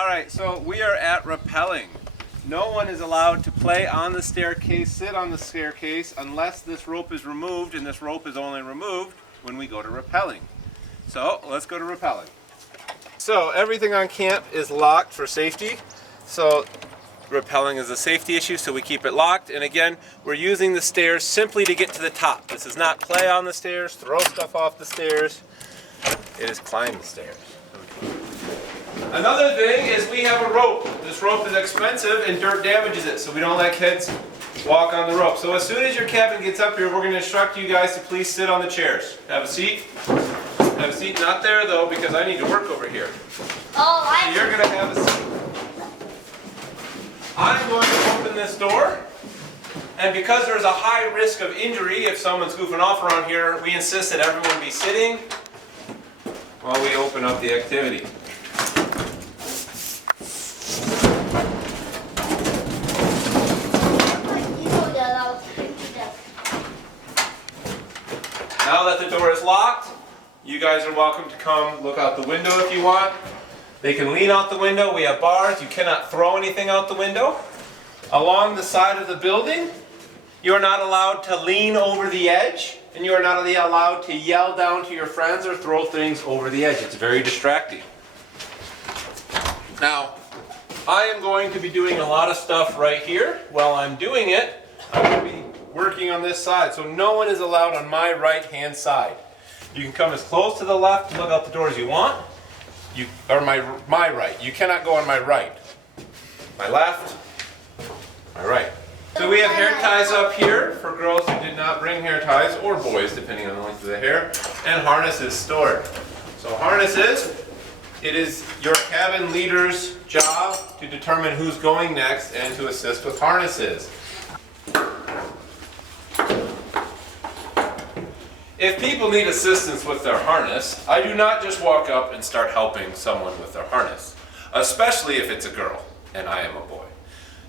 Alright, so we are at Rapelling. No one is allowed to play on the staircase, sit on the staircase, unless this rope is removed, and this rope is only removed when we go to Rapelling. So, let's go to Rapelling. So, everything on camp is locked for safety. So, Rapelling is a safety issue, so we keep it locked. And again, we're using the stairs simply to get to the top. This is not play on the stairs, throw stuff off the stairs. It is climb the stairs. Another thing is we have a rope. This rope is expensive and dirt damages it, so we don't let kids walk on the rope. So as soon as your cabin gets up here, we're going to instruct you guys to please sit on the chairs. Have a seat. Have a seat, not there though, because I need to work over here. Oh, so you're going to have a seat. I'm going to open this door, and because there's a high risk of injury if someone's goofing off around here, we insist that everyone be sitting while we open up the activity. Now that the door is locked, you guys are welcome to come look out the window if you want. They can lean out the window. We have bars. You cannot throw anything out the window. Along the side of the building, you are not allowed to lean over the edge, and you are not allowed to yell down to your friends or throw things over the edge. It's very distracting. Now, I am going to be doing a lot of stuff right here. While I'm doing it, I'm going to be working on this side, so no one is allowed on my right-hand side. You can come as close to the left and look out the door as you want. Or my right. You cannot go on my right. My left, my right. So we have hair ties up here for girls who did not bring hair ties, or boys, depending on the length of the hair, and harnesses stored. So harnesses, it is your cabin leader's job to determine who's going next and to assist with harnesses. If people need assistance with their harness, I do not just walk up and start helping someone with their harness, especially if it's a girl and I am a boy.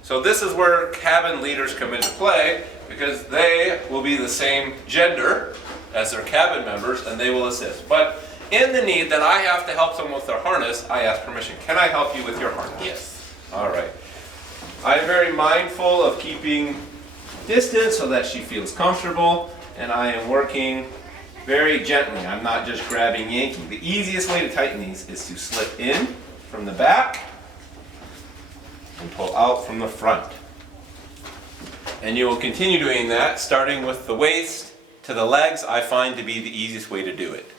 So this is where cabin leaders come into play, because they will be the same gender as their cabin members and they will assist. But in the need that I have to help someone with their harness, I ask permission. Can I help you with your harness? Yes. All right. I'm very mindful of keeping distance so that she feels comfortable, and I am working very gently. I'm not just grabbing, yanking. The easiest way to tighten these is to slip in from the back and pull out from the front. And you will continue doing that, starting with the waist to the legs. I find to be the easiest way to do it.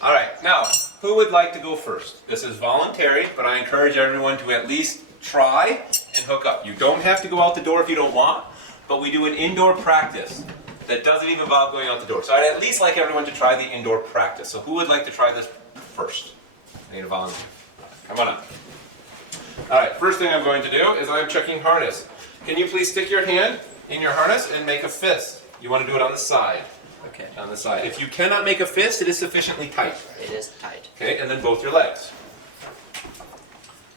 All right, now, who would like to go first? This is voluntary, but I encourage everyone to at least try and hook up. You don't have to go out the door if you don't want, but we do an indoor practice that doesn't even involve going out the door. So I'd at least like everyone to try the indoor practice. So who would like to try this first? I need a volunteer. Come on up. All right, first thing I'm going to do is I'm checking harness. Can you please stick your hand in your harness and make a fist? You want to do it on the side. Okay. On the side. If you cannot make a fist, it is sufficiently tight. It is tight. Okay, and then both your legs.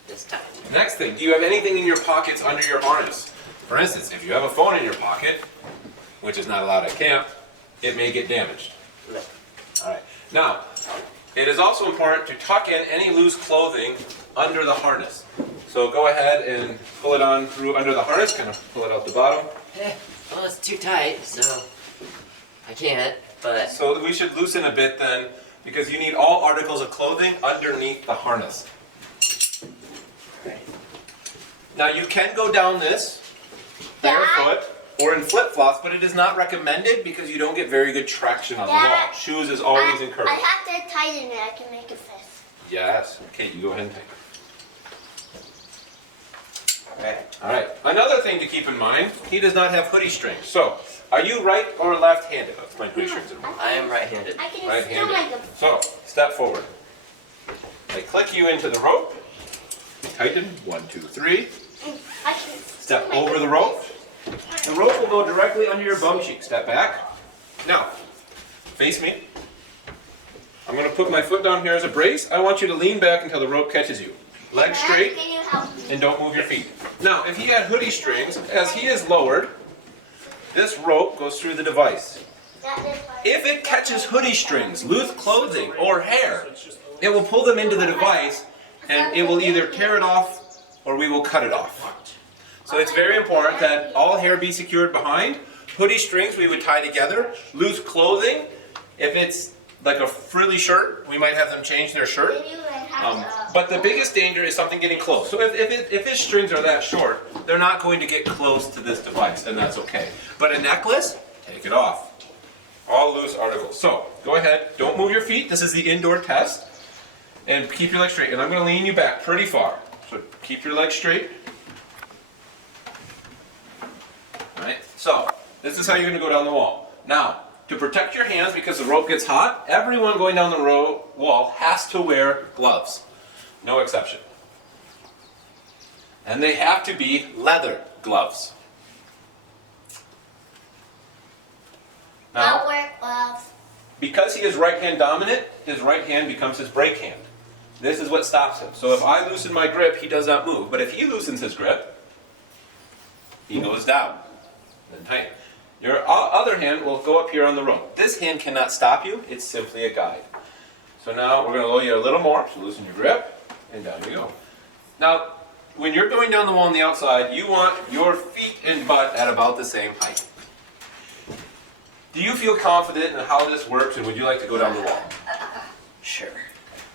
It's tight. Next thing, do you have anything in your pockets under your harness? For instance, if you have a phone in your pocket, which is not allowed at camp, it may get damaged. No. All right. Now, it is also important to tuck in any loose clothing under the harness. So go ahead and pull it on through under the harness, kind of pull it out the bottom. Well, it's too tight, so I can't, but... So we should loosen a bit then, because you need all articles of clothing underneath the harness. Right. Now you can go down this barefoot or in flip-flops, but it is not recommended because you don't get very good traction on the wall. Shoes is always encouraged. I have to tighten it. I can make a fist. Yes. Okay, you go ahead and tighten. Okay. All right. Another thing to keep in mind, he does not have hoodie strings. So, are you right or left-handed? I'll explain hoodie strings in a moment. I am right-handed. I can still make Right-handed. a So, step forward. I click you into the rope. Tighten. 1, 2, 3. I can Step over the rope. The rope will go directly under your bum cheek. Step back. Now, face me. I'm going to put my foot down here as a brace. I want you to lean back until the rope catches you. Legs straight, Can you help me? and don't move your feet. Now, if he had hoodie strings, as he is lowered, this rope goes through the device. If it catches hoodie strings, loose clothing, or hair, it will pull them into the device and it will either tear it off or we will cut it off. So it's very important that all hair be secured behind. Hoodie strings we would tie together. Loose clothing, if it's like a frilly shirt, we might have them change their shirt. But the biggest danger is something getting close. So if his strings are that short, they're not going to get close to this device, and that's okay. But a necklace, take it off. All loose articles. So go ahead, don't move your feet. This is the indoor test. And keep your legs straight. And I'm going to lean you back pretty far. So keep your legs straight. All right, so this is how you're going to go down the wall. Now, to protect your hands because the rope gets hot, everyone going down the wall has to wear gloves. No exception. And they have to be leather gloves. Not wear gloves. Because he is right hand dominant, his right hand becomes his brake hand. This is what stops him. So if I loosen my grip, he does not move. But if he loosens his grip, he goes down. Then tighten. Your other hand will go up here on the rope. This hand cannot stop you, it's simply a guide. So now we're going to lower you a little more, so loosen your grip, and down you go. Now, when you're going down the wall on the outside, you want your feet and butt at about the same height. Do you feel confident in how this works, and would you like to go down the wall? Sure.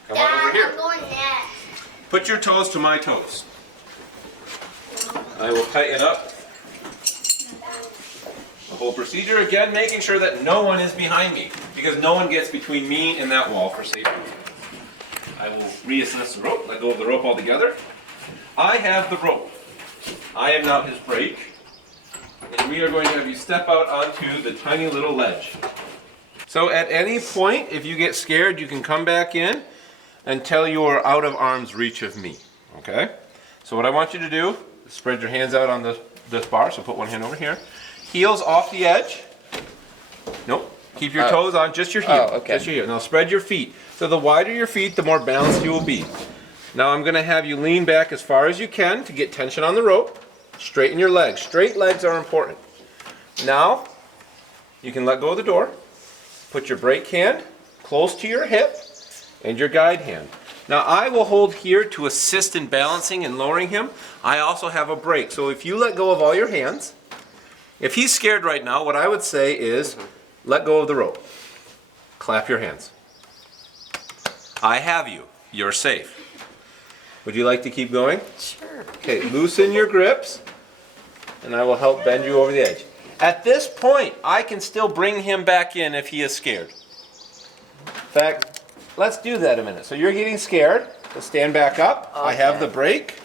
Come on over I'm here. going next. Put your toes to my toes. I will tighten up the whole procedure. Again, making sure that no one is behind me, because no one gets between me and that wall for safety. I will reassess the rope, let go of the rope altogether. I have the rope. I am now his brake. And we are going to have you step out onto the tiny little ledge. So at any point, if you get scared, you can come back in until you are out of arm's reach of me. Okay? So what I want you to do is spread your hands out on this bar. So put one hand over here. Heels off the edge. Nope. Keep your toes on just your heel. Oh, okay. Just your heel. Now spread your feet. So the wider your feet, the more balanced you will be. Now I'm going to have you lean back as far as you can to get tension on the rope. Straighten your legs. Straight legs are important. Now, you can let go of the door. Put your brake hand close to your hip and your guide hand. Now I will hold here to assist in balancing and lowering him. I also have a brake. So if you let go of all your hands, if he's scared right now, what I would say is let go of the rope. Clap your hands. I have you. You're safe. Would you like to keep going? Sure. Okay, loosen your grips, and I will help bend you over the edge. At this point, I can still bring him back in if he is scared. In fact, let's do that a minute. So you're getting scared, so stand back up. I have the brake.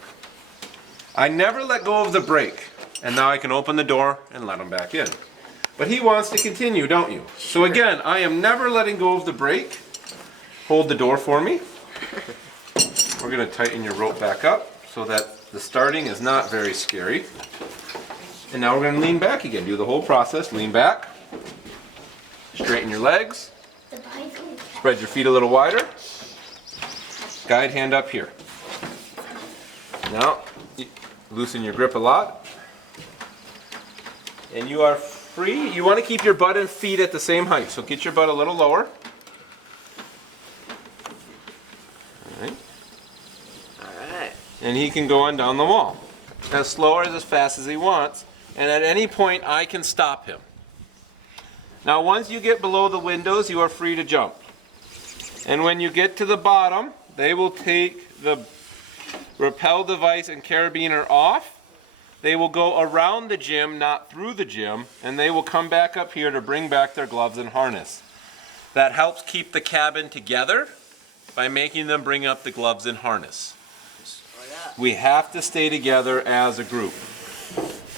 I never let go of the brake, and now I can open the door and let him back in. But he wants to continue, don't you? So again, I am never letting go of the brake. Hold the door for me. We're going to tighten your rope back up so that the starting is not very scary. And now we're going to lean back again. Do the whole process. Lean back. Straighten your legs. Spread your feet a little wider. Guide hand up here. Now, loosen your grip a lot. And you are free. You want to keep your butt and feet at the same height. So get your butt a little lower. All right. And he can go on down the wall as slow or as fast as he wants, and at any point I can stop him. Now once you get below the windows, you are free to jump, and when you get to the bottom, they will take the rappel device and carabiner off. They will go around the gym, not through the gym, and they will come back up here to bring back their gloves and harness. That helps keep the cabin together by making them bring up the gloves and harness. We have to stay together as a group.